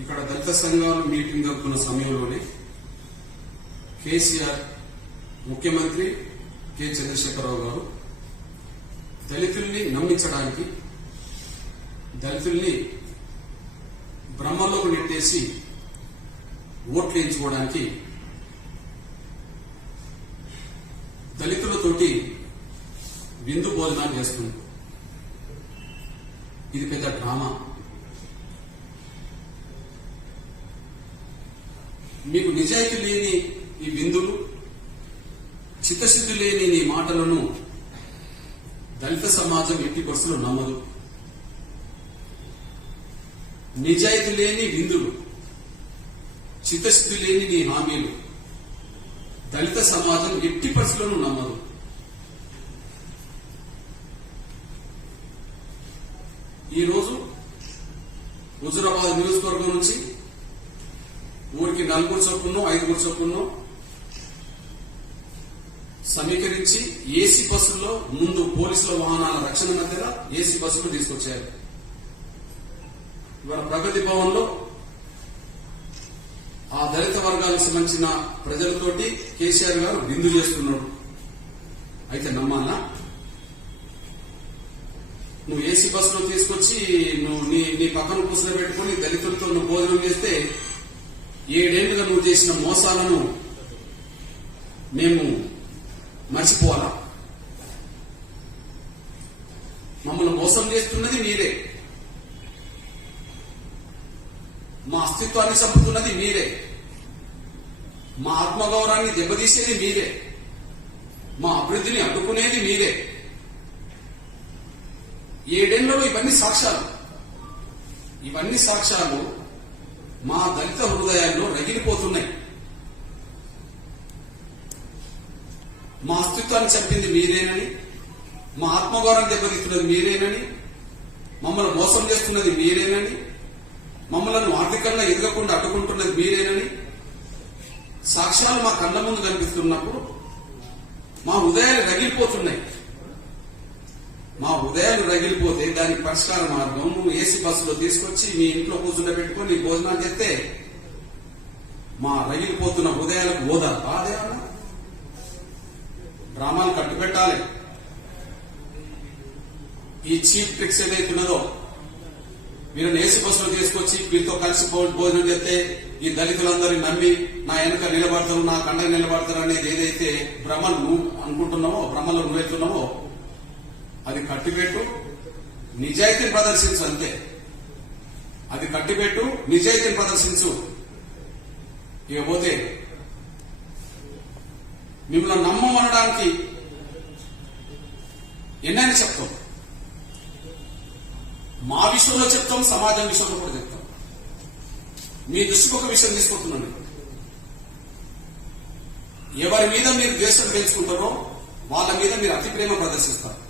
ఇక్కడ దళిత సంఘాలు మీటింగ్ జరుగుతున్న సమయంలోనే కేసీఆర్ ముఖ్యమంత్రి కె చంద్రశేఖరరావు గారు దళితుల్ని నమ్మించడానికి దళితుల్ని బ్రహ్మలోకి నెట్టేసి ఓట్లు వేయించుకోవడానికి దళితులతోటి విందు భోజనాలు చేస్తుంది. ఇది పెద్ద డ్రామా. మీకు నిజాయితీ లేని ఈ విందులు, చిత్తశుద్ధి లేని నీ మాటలను దళిత సమాజం ఎట్టి పరిస్థితుల్లో నమ్మదు. నిజాయితీ లేని విందులు, చిత్తశుద్ధి లేని నీ హామీలు దళిత సమాజం ఎట్టి పరిస్థితులను నమ్మదు. ఈరోజు హుజురాబాద్ నియోజకవర్గం నుంచి ఊరికి 4 చొప్పునో 5 చొప్పునో సమీకరించి ఏసీ బస్సుల్లో ముందు పోలీసుల వాహనాల రక్షణ మధ్యలో ఏసీ బస్సులు తీసుకొచ్చారు. ఇవాళ ప్రగతి భవన్ లో ఆ దళిత వర్గాలకు సంబంధించిన ప్రజలతోటి కేసీఆర్ గారు విందు చేస్తున్నాడు. అయితే నమ్మాలా? నువ్వు ఏసీ బస్సులో తీసుకొచ్చి నువ్వు నీ పక్కన కూర్చొని పెట్టుకుని దళితులతో నువ్వు భోజనం చేస్తే 7 ఏళ్లుగా నువ్వు చేసిన మోసాలను మేము మర్చిపోవాలా? మమ్మల్ని మోసం చేస్తున్నది మీరే, మా అస్తిత్వాన్ని చంపుతున్నది మీరే, మా ఆత్మగౌరవాన్ని దెబ్బతీసేది మీరే, మా అభివృద్ధిని అడ్డుకునేది మీరే. 7 ఏళ్లలో ఇవన్నీ సాక్ష్యాలు మా దళిత హృదయాల్లో రగిలిపోతున్నాయి. మా అస్తిత్వాన్ని చంపింది మీరేనని, మా ఆత్మగౌరవం దెబ్బతీస్తున్నది మీరేనని, మమ్మల్ని మోసం చేస్తున్నది మీరేనని, మమ్మల్ని ఆర్థికంగా ఎదగకుండా అడ్డుకుంటున్నది మీరేనని సాక్ష్యాలు మా కళ్ళ ముందు కనిపిస్తున్నప్పుడు మా హృదయాలు రగిలిపోతున్నాయి. మా హృదయాలు రగిలిపోతే దానికి పరిష్కార మార్గం నువ్వు ఏసీ బస్సులో తీసుకొచ్చి మీ ఇంట్లో కూర్చుండ పెట్టుకుని భోజనాలు చేస్తే మా రగిలిపోతున్న హృదయాలకు ఓదా బాధేమన్నా? డ్రామాలు కట్టుబెట్టాలి. ఈ చీప్ ట్రిక్స్ ఏదైతున్నదో మీరు ఏసీ బస్సులో తీసుకొచ్చి వీరితో కలిసి భోజనం చేస్తే ఈ దళితులందరినీ నమ్మి నా వెనక నిలబడతారు, నా కండగా నిలబడతారు అనేది ఏదైతే భ్రమలు నువ్వు అనుకుంటున్నావో, భ్రమలో నువ్వెళ్తున్నావో అది కట్టిపెట్టు, నిజాయితీని ప్రదర్శించు. అంతే, అది కట్టిపెట్టు, నిజాయితీని ప్రదర్శించు. ఇకపోతే మిమ్మల్ని నమ్మమనడానికి ఎన్నైనా చెప్తాం. మా విషయంలో చెప్తాం, సమాజం విషయంలో కూడా చెప్తాం. మీ దృష్టికి ఒక విషయం తీసుకుంటున్నాను. ఎవరి మీద మీరు ద్వేషం పెంచుకుంటారో వాళ్ళ మీద మీరు అతి ప్రేమ ప్రదర్శిస్తారు.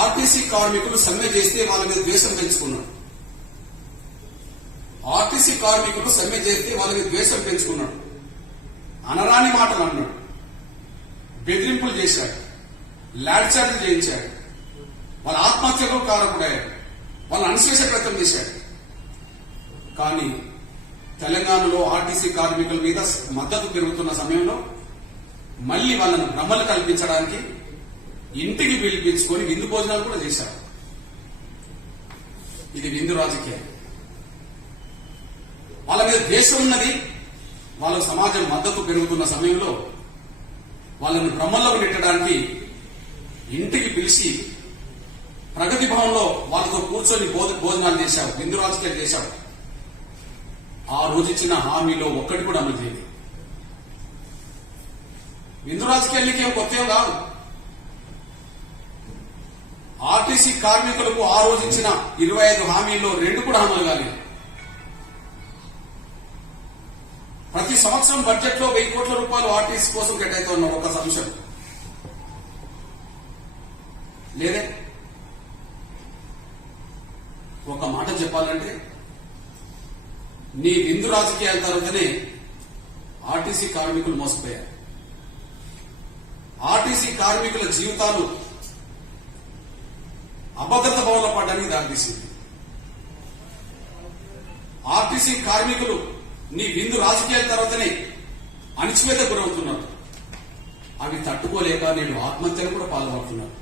ఆర్టీసీ కార్మికులు సమ్మె చేస్తే వాళ్ళ మీద ద్వేషం పెంచుకున్నాడు. ఆర్టీసీ కార్మికులు సమ్మె చేస్తే వాళ్ళ మీద ద్వేషం పెంచుకున్నాడు. అనరాని మాటలు అన్నాడు, బెదిరింపులు చేశాడు, ల్యాడ్ చార్జీలు చేయించాడు, వాళ్ళ ఆత్మహత్యకు కారకుడయ్యాడు, వాళ్ళని అణిచేసే ప్రయత్నం చేశాడు. కానీ తెలంగాణలో ఆర్టీసీ కార్మికుల మీద మద్దతు పెరుగుతున్న సమయంలో మళ్లీ వాళ్ళను భ్రమలు కల్పించడానికి ఇంటికి పిలిపించుకొని విందు భోజనాలు కూడా చేశారు. ఇది విందు రాజకీయం. వాళ్ళ మీద దేశం ఉన్నది, వాళ్ళ సమాజం మద్దతు పెరుగుతున్న సమయంలో వాళ్ళని భ్రమల్లోకి నెట్టడానికి ఇంటికి పిలిచి ప్రగతి భవన్లో వాళ్ళతో కూర్చొని భోజనాలు చేశావు, విందు రాజకీయాలు చేశావు. ఆ రోజు ఇచ్చిన హామీలో ఒక్కటి కూడా అమలు చేయలేదు. విందు రాజకీయాలకి ఏం కొత్త కాదు. ఆర్టీసీ కార్మికులకు ఆ రోజు ఇచ్చిన 25 హామీల్లో 2 కూడా అమలు కాలేదు. ప్రతి సంవత్సరం బడ్జెట్ లో 1000 కోట్ల రూపాయలు ఆర్టీసీ కోసం కేటాయిస్తున్న ఒక అంశం లేదే. ఒక మాట చెప్పాలంటే నీ విందు రాజకీయాల తర్వాతనే ఆర్టీసీ కార్మికులు మోసపోయారు. ఆర్టీసీ కార్మికుల జీవితాలు అభద్రత భావంలో పడడానికి దారితీసింది. ఆర్టీసీ కార్మికులు నీ విందు రాజకీయాల తర్వాతనే అణిచివేత గురవుతున్నారు. అవి తట్టుకోలేక నేను ఆత్మహత్యలు కూడా పాల్పడుతున్నారు.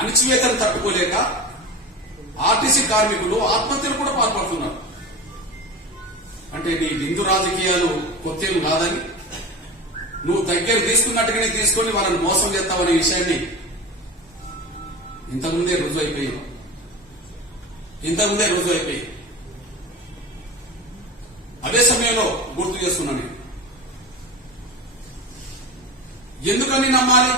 అణిచివేతను తట్టుకోలేక ఆర్టీసీ కార్మికులు ఆత్మహత్యలు కూడా పాల్పడుతున్నారు. అంటే నీ విందు రాజకీయాలు కొత్తేం కాదని, నువ్వు దగ్గర తీసుకున్నట్టుగానే తీసుకొని వాళ్ళని మోసం చేస్తావనే విషయాన్ని ఇంతకుముందే రుజువు అయిపోయింది. అదే సమయంలో గుర్తు చేస్తున్నాను. ఎందుకని నమ్మాలి?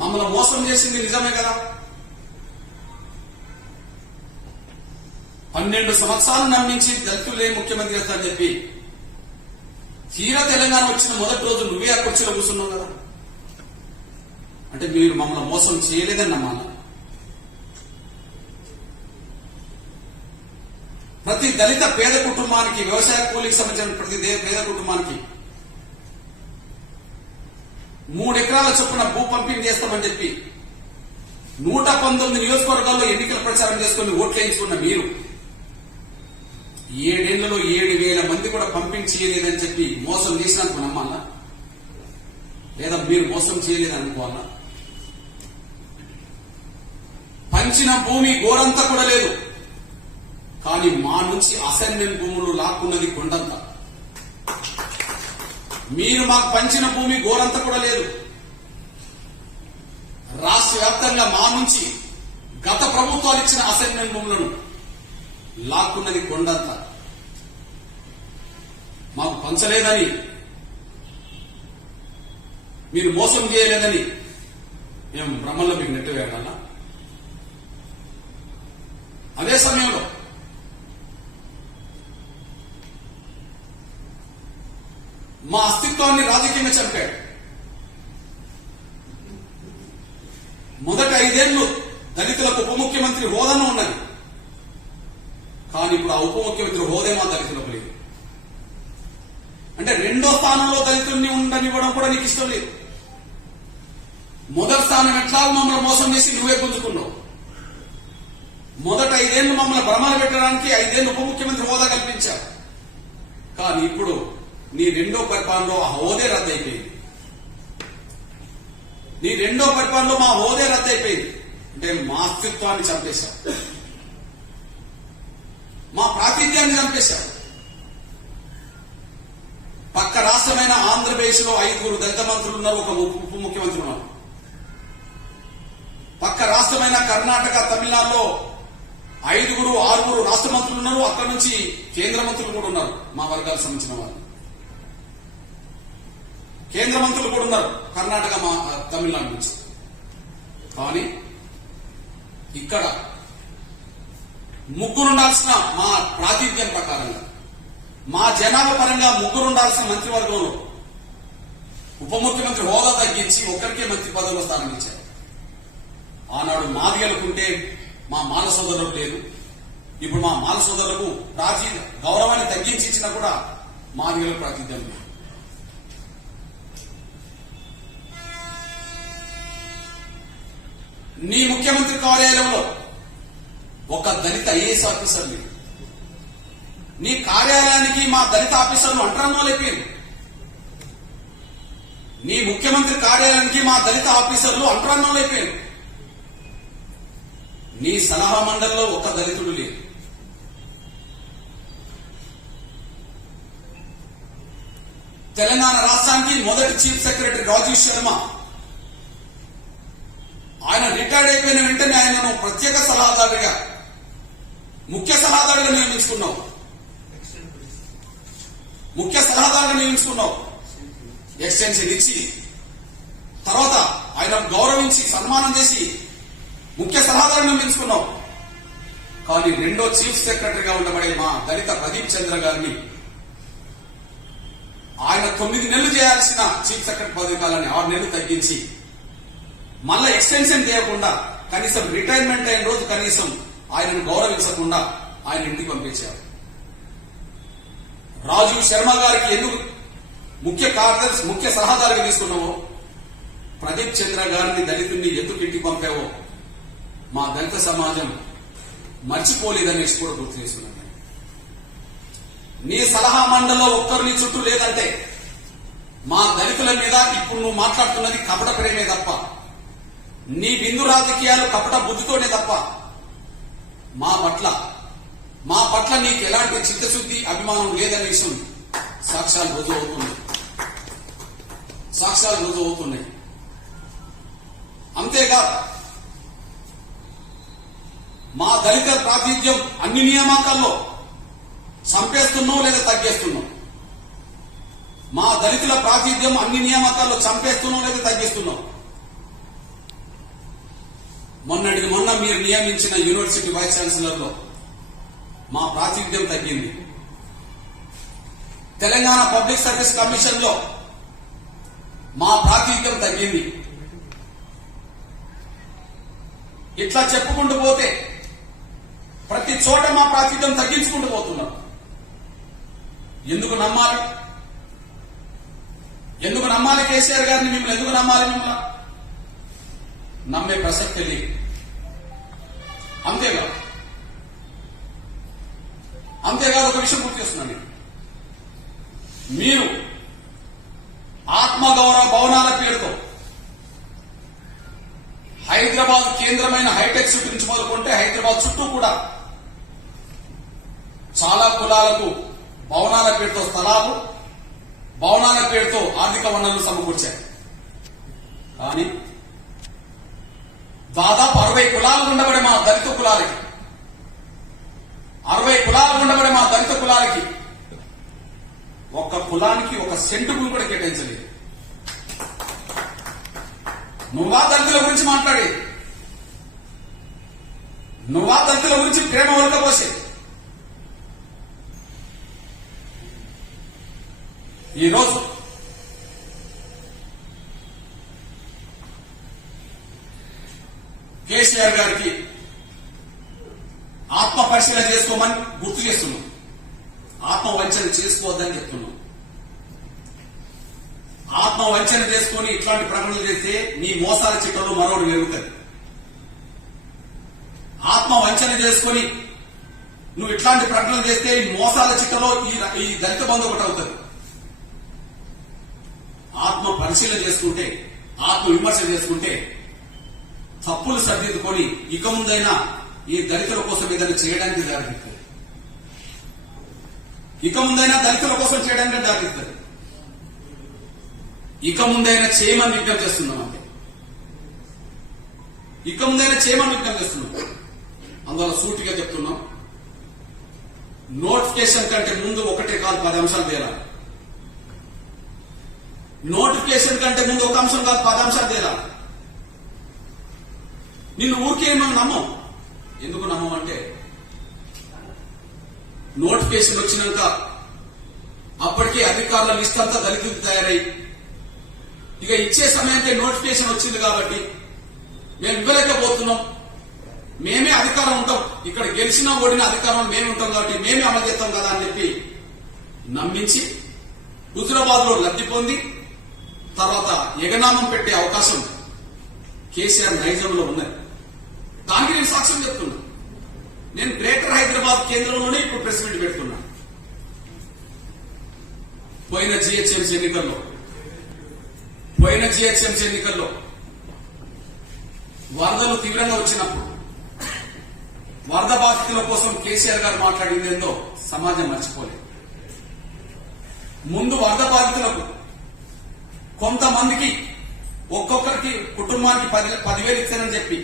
మమ్మల్ని మోసం చేసింది నిజమే కదా. 12 సంవత్సరాలు నమ్మించి దళితులే ముఖ్యమంత్రి చేస్తారని చెప్పి తీరా తెలంగాణ వచ్చిన మొదటి రోజు నువ్వే ఆ కుర్చీలో కూర్చున్నావు కదా. అంటే మీరు మమ్మల్ని మోసం చేయలేదని నమ్మాలా? ప్రతి దళిత పేద కుటుంబానికి, వ్యవసాయ కూలీకి సంబంధించిన ప్రతి పేద కుటుంబానికి 3 ఎకరాల చొప్పున భూ పంపిణీ చేస్తామని చెప్పి 119 నియోజకవర్గాల్లో ఎన్నికల ప్రచారం చేసుకుని ఓట్లు వేయించుకున్న మీరు 7 ఏళ్లలో 7,000 మంది కూడా పంపిణీ చేయలేదని చెప్పి మోసం చేసినందుకు నమ్మాలా? లేదా మీరు మోసం చేయలేదని అనుకోవాలా? పంచిన భూమి గోరంతా కూడా లేదు, కానీ మా నుంచి అసైన్మెంట్ భూములు లాక్కున్నది కొండంత. మీరు మాకు పంచిన భూమి గోరంతా కూడా లేదు. రాష్ట్ర వ్యాప్తంగా మా నుంచి గత ప్రభుత్వాలు ఇచ్చిన అసైన్మెంట్ భూములను లాక్కున్నది కొండంత. మాకు పంచలేదని, మీరు మోసం చేయలేదని మేము బ్రహ్మలో మీకు నెట్టు వేయాలన్నా? అదే సమయంలో మా అస్తిత్వాన్ని రాజకీయంగా చంపాడు. మొదటి 5 ఏళ్లు దళితులకు ఉప ముఖ్యమంత్రి హోదాను ఉన్నది, కానీ ఇప్పుడు ఆ ఉప ముఖ్యమంత్రి హోదే మా దళితులకు లేదు. అంటే 2వ స్థానంలో దళితుల్ని ఉండనివ్వడం కూడా నీకు ఇష్టం లేదు. మొదటి స్థానం ఎట్లా మమ్మల్ని మోసం చేసి నువ్వే పుంజుకున్నావు. మొదటి 5 ఏళ్లు మమ్మల్ని భ్రమలు పెట్టడానికి 5 ఏళ్లు ఉప ముఖ్యమంత్రి హోదా కల్పించావు. కానీ ఇప్పుడు నీ 2వ పరిపాలనలో ఆ హోదే రద్దయిపోయింది. నీ 2వ పరిపాలనలో మా హోదే రద్దయిపోయింది. అంటే మా అస్తిత్వాన్ని చంపేశావు, మా ప్రాతినిధ్యాన్ని చంపేశావు. పక్క రాష్ట్రమైన ఆంధ్రప్రదేశ్ లో 5 దళిత మంత్రులు ఉన్నారు, ఒక ఉప ముఖ్యమంత్రి ఉన్నారు. పక్క రాష్ట్రమైన కర్ణాటక, తమిళనాడులో 5, 6 రాష్ట్ర మంత్రులు ఉన్నారు. అక్కడి నుంచి కేంద్ర మంత్రులు కూడా ఉన్నారు, మా వర్గాలకు సంబంధించిన వారు. కేంద్ర మంత్రులు కూడా ఉన్నారు కర్ణాటక, తమిళనాడు నుంచి. కానీ ఇక్కడ 3 ఉండాల్సిన, మా ప్రాతినిధ్యం ప్రకారంగా, మా జనాభా పరంగా 3 ఉండాల్సిన మంత్రివర్గంలో ఉప ముఖ్యమంత్రి హోదా తగ్గించి ఒక్కరికే మంత్రి పదవిలో స్థానం ఇచ్చారు. ఆనాడు మాదిగలుకుంటే మా మాల సోదరులకు లేదు. ఇప్పుడు మా మాల సోదరులకు గౌరవాన్ని తగ్గించి ఇచ్చినా కూడా మాదిగలకు ప్రాతినిధ్యం లేదు. నీ ముఖ్యమంత్రి కార్యాలయంలో ఒక దళిత ఐఏఎస్ ఆఫీసర్ లేదు. నీ కార్యాలయానికి మా దళిత ఆఫీసర్లు అంటరాన్నోలైపోయారు. నీ ముఖ్యమంత్రి కార్యాలయానికి మా దళిత ఆఫీసర్లు అంటరాన్నోలైపోయారు. నీ సలహా మండలిలో ఒక దళితుడు లేదు. తెలంగాణ రాష్ట్రానికి మొదటి చీఫ్ సెక్రటరీ రాజీవ్ శర్మ, ఆయన రిటైర్డ్ అయిపోయిన వెంటనే ఆయనను ప్రత్యేక సలహాదారుగా, ముఖ్య సలహాదారుగా నియమించుకున్నావు. ఎక్స్టెన్షన్ ఇచ్చి తర్వాత ఆయన గౌరవించి సన్మానం చేసి ముఖ్య సలహాదారుగా నియమించుకున్నావు. కానీ 2వ చీఫ్ సెక్రటరీగా ఉండబడే మా దళిత ప్రదీప్ చంద్ర గారిని ఆయన 9 నెలలు చేయాల్సిన చీఫ్ సెక్రటరీ పదవి కాలాన్ని 6 నెలలు తగ్గించి మళ్ళా ఎక్స్టెన్షన్ చేయకుండా, కనీసం రిటైర్మెంట్ అయిన రోజు కనీసం ఆయనను గౌరవించకుండా ఆయన ఇంటికి పంపించారు. రాజీవ్ శర్మ గారికి ఎందుకు ముఖ్య కార్యదర్శి, ముఖ్య సలహాదారుగా తీసుకున్నావో, ప్రదీప్ చంద్ర గారిని దళితుడిని ఎందుకు ఇంటికి పంపావో మా దళిత సమాజం మర్చిపోలేదనేసి కూడా గుర్తు చేస్తున్నాను. నీ సలహా మండలిలో ఒక్కరు నీ చుట్టూ లేదంటే మా దళితుల మీద ఇప్పుడు నువ్వు మాట్లాడుతున్నది కపట ప్రేమే తప్ప, నీ బిందు రాజకీయాలు కపట బుద్ధితోనే తప్ప మా పట్ల నీకు ఎలాంటి చిత్తశుద్ధి అభిమానం లేదనే విషయం సాక్ష్యాలు రుజువు అవుతున్నాయి. అంతేకాదు మా దళిత ప్రాతినిధ్యం అన్ని నియామకాల్లో చంపేస్తున్నావు లేదా తగ్గేస్తున్నావు. మా దళితుల ప్రాతినిధ్యం అన్ని నియామకాల్లో చంపేస్తున్నావు లేదా తగ్గిస్తున్నావు. మొన్న మీరు నియమించిన యూనివర్సిటీ వైస్ ఛాన్సలర్లో మా ప్రాతినిధ్యం తగ్గింది. తెలంగాణ పబ్లిక్ సర్వీస్ కమిషన్ లో మా ప్రాతినిధ్యం తగ్గింది. ఇట్లా చెప్పుకుంటూ పోతే ప్రతి చోట మా ప్రాతినిధ్యం తగ్గించుకుంటూ పోతున్నాం. ఎందుకు నమ్మాలి కేసీఆర్ గారిని? మిమ్మల్ని ఎందుకు నమ్మాలి? మిమ్మల్ని నమ్మే ప్రసక్తి లేదు. అంతేకాదు ఒక విషయం గుర్తు చేస్తున్నాను. మీరు ఆత్మగౌరవ భవనాల పేరుతో హైదరాబాద్ కేంద్రమైన హైటెక్ సిటీ నుంచి మొదలుకుంటే హైదరాబాద్ చుట్టూ కూడా చాలా కులాలకు భవనాల పేరుతో స్థలాలు, భవనాల పేరుతో ఆర్థిక వనరులు సమకూర్చారు. కానీ దాదాపు 60 కులాలు ఉండబడే మా దళిత కులాలకి 60 కులాలు ఉండబడే మా దళిత కులాలకి ఒక్క కులానికి ఒక సెంటు భూమి కూడా కేటాయించలేదు. నువ్వా దళితుల గురించి మాట్లాడేది? నువ్వా దళితుల గురించి ప్రేమ ఒలకపోసేది? ఈరోజు కేసీఆర్ గారికి ఆత్మ పరిశీలన చేసుకోమని గుర్తు చేస్తున్నాం. ఆత్మ వంచన చేసుకోవద్దని చెప్తున్నాం. ఆత్మ వంచన చేసుకుని ఇట్లాంటి ప్రకటనలు చేస్తే నీ మోసాల చిట్టలో మరొకటి పెరుగుతుంది. ఆత్మ వంచన చేసుకుని నువ్వు ఇట్లాంటి ప్రకటనలు చేస్తే ఈ మోసాల చిట్టలో ఈ దళిత బంధు ఒకటి అవుతుంది. ఆత్మ పరిశీలన చేసుకుంటే, ఆత్మ విమర్శ చేసుకుంటే తప్పులు సరిదిద్దుకొని ఇక ముందైనా ఈ దళితుల కోసం ఏదైనా చేయడానికి దారితీస్తుంది. ఇక ముందైనా దళితుల కోసం చేయడానికి దారితీస్తుంది. ఇక ముందైనా చేయమని విజ్ఞప్తి చేస్తున్నాం. అంతే, ఇక ముందైనా చేయమని విజ్ఞప్తి చేస్తున్నాం. అందువల్ల సూటిగా చెప్తున్నాం, నోటిఫికేషన్ కంటే ముందు 1 కాదు 10 అంశాలు తేలాలి. నోటిఫికేషన్ కంటే ముందు 1 అంశం కాదు 10 అంశాలు తేలాలి. నిన్ను ఊరికే మనం నమ్మం. ఎందుకు నమ్మమంటే నోటిఫికేషన్ వచ్చినాక అప్పటికే అధికారుల లిస్ట్ అంతా దళితులు తయారై ఇక ఇచ్చే సమయానికి నోటిఫికేషన్ వచ్చింది కాబట్టి మేము ఇవ్వలేకపోతున్నాం, మేమే అధికారం ఉంటాం, ఇక్కడ గెలిచినా ఓడిన అధికారం మేమే ఉంటాం కాబట్టి మేమే అమలు చేస్తాం కదా అని చెప్పి నమ్మించి హుజురాబాద్ లో లబ్ధి పొంది తర్వాత ఎగనామం పెట్టే అవకాశం కేసీఆర్ నైజంలో ఉన్నది. దానికి నేను సాక్ష్యం చెప్తున్నా. నేను గ్రేటర్ హైదరాబాద్ కేంద్రంలోనే ఇప్పుడు ప్రెస్ మీట్ పెడుతున్నా. పోయిన జిహెచ్ఎంసీ ఎన్నికల్లో వరదలు తీవ్రంగా వచ్చినప్పుడు వరద బాధితుల కోసం కేసీఆర్ గారు మాట్లాడింది ఏందో సమాజం మర్చిపోలేదు. ముందు వరద బాధితులకు కొంతమందికి ఒక్కొక్కరికి కుటుంబానికి 10,000 ఇస్తానని చెప్పి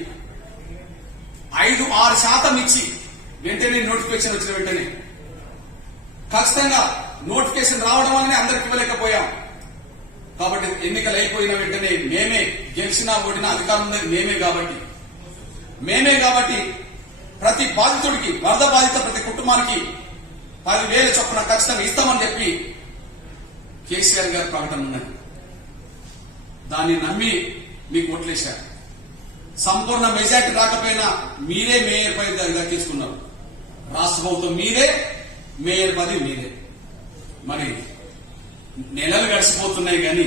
5-6% ఇచ్చి వెంటనే నోటిఫికేషన్ వచ్చిన వెంటనే ఖచ్చితంగా నోటిఫికేషన్ రావడం వల్లనే అందరికి ఇవ్వలేకపోయాం. కాబట్టి ఎన్నికలు అయిపోయిన వెంటనే మేమే గెలిచినా ఓడినా అధికారం ఉన్నది మేమే కాబట్టి ప్రతి బాధితుడికి వరద బాధిత ప్రతి కుటుంబానికి 10,000 చొప్పున ఖచ్చితంగా ఇస్తామని చెప్పి కేసీఆర్ గారి ప్రకటన ఉన్నది. దాన్ని నమ్మి మీకు ఓట్లేశారు. సంపూర్ణ మెజార్టీ రాకపోయినా మీరే మేయర్ పై దక్కించుకున్నారు. రాష్ట్ర ప్రభుత్వం మీరే, మేయర్ పది మీరే. మరి నెలలు గడిచిపోతున్నాయి కానీ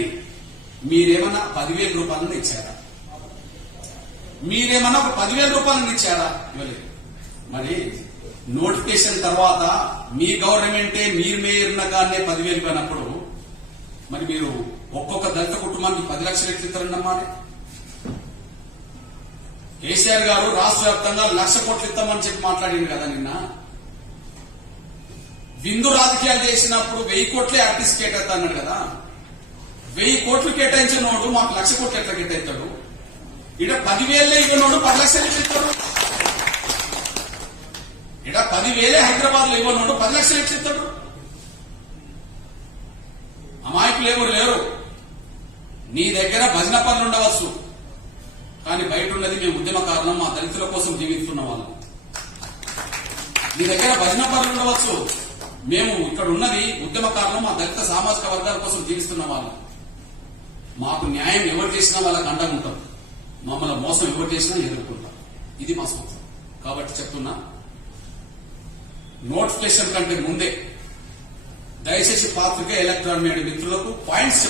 మీరేమన్నా 10,000 రూపాయలను ఇచ్చారా? మీరేమన్నా ఒక 10,000 రూపాయలు ఇచ్చారా? ఇవ్వలేదు. మరి నోటిఫికేషన్ తర్వాత మీ గవర్నమెంటే మీరు మేయర్న కానీ 10,000 కానప్పుడు మరి మీరు ఒక్కొక్క దళిత కుటుంబానికి 10 లక్షలు ఎట్లు ఇస్తారన్నమాట. కేసీఆర్ గారు రాష్ట్ర వ్యాప్తంగా 1,00,000 కోట్లు ఇస్తామని చెప్పి మాట్లాడింది కదా నిన్న. విందు రాజకీయాలు చేసినప్పుడు 1000 కోట్లే ఆర్టిస్ట్ కేటాయిస్తా అన్నాడు కదా. 1000 కోట్లు కేటాయించినోడు మాకు 1,00,000 కోట్లు ఎట్లా కేటాయిస్తాడు? ఇక్కడ 10,000 ఇవ్వనోడు 10 లక్షలు ఎట్లా ఇస్తాడు? ఇక్కడ 10,000 హైదరాబాద్ లో ఇవ్వనోడు 10 లక్షలు ఎట్లా ఇస్తాడు? అమాయకులు ఎవరు లేరు. నీ దగ్గర భజన పనులు ఉండవచ్చు, కానీ బయట ఉన్నది మేము ఉద్యమకారులం, మా దళితుల కోసం జీవిస్తున్న వాళ్ళం. నీ దగ్గర భజన పనులు ఉండవచ్చు, మేము ఇక్కడ ఉన్నది ఉద్యమకారులం, మా దళిత సామాజిక వర్గాల కోసం జీవిస్తున్న వాళ్ళం. మాకు న్యాయం ఎవరు చేసినా వాళ్ళకి అండగా ఉంటాం, మమ్మల్ని మోసం ఎవరు చేసినా ఎదుర్కొంటాం. ఇది మా సంస్థ. కాబట్టి చెప్తున్నా, నోటిఫికేషన్ కంటే ముందే దయచేసి పాత్రిక ఎలక్ట్రానిక్ మీడియా మిత్రులకు పాయింట్స్